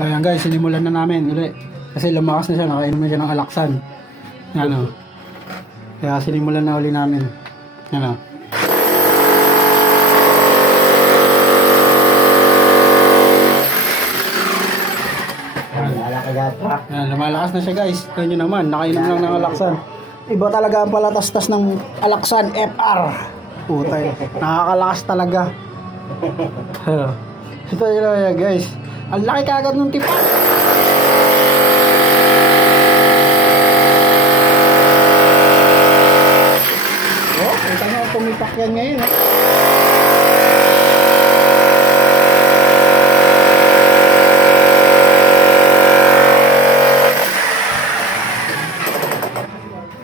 Ayan guys, sinimulan na namin ulit. Kasi lumakas na siya, nakainom na siya ng alaksan. Yan o. Kaya sinimulan na uli namin. Yan o. Yan, lumalakas na siya guys. Ito nyo naman, nakainom lang ng alaksan. Iba talaga ang palatastas ng alaksan FR. Putay, nakakalakas talaga. Ito yun na guys. Ang laki kagad ng tipa. Oh, kita nyo tumipak yan ngayon.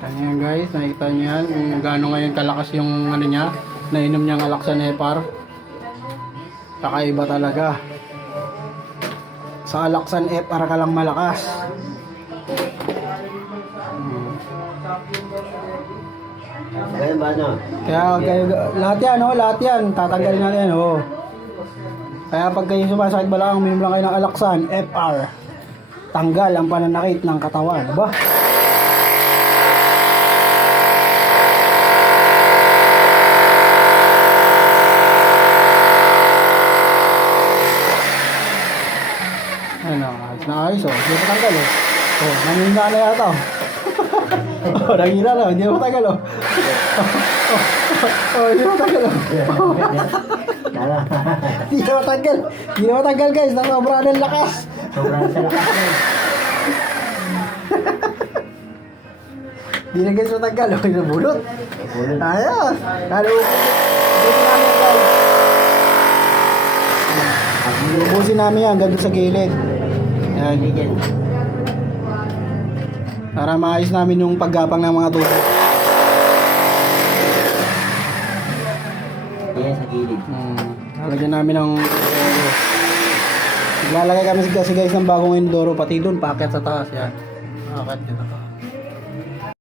Ayan guys, nakita nyo yan kung gaano ngayon kalakas yung ano niya, nainom niyang alaksan FR. Kakaiba talaga. Sa alaksan FR ka lang malakas. Ayun ba no? Kaya lahat yan, tatanggalin natin oh. Kaya pag kayo sumasakit balakang, uminom lang kayo ng alaksan FR. Tanggal ang pananakit ng katawan, ba? Ano, naayos oh. Hindi matanggal oh. Oh, nanginga na yata oh. Oh, nanginga na. Hindi matanggal oh. Oh, hindi matanggal oh. Hindi na matanggal. Hindi na matanggal guys. Nasobra ng lakas. Sobrang sa lakas na. Hindi na guys matanggal oh. Nabulot. Bulot. Ayos. Lalo. Ubusin namin guys. Ubusin namin yan. Ganda sa gilid. Ayan. Para maayos namin yung paggapang ng mga tubig. Yan sa gilid. Lalagyan namin ng Lalagay kami kasi guys ng bagong indoor pati doon paakyat sa taas yan. Paakyat dito.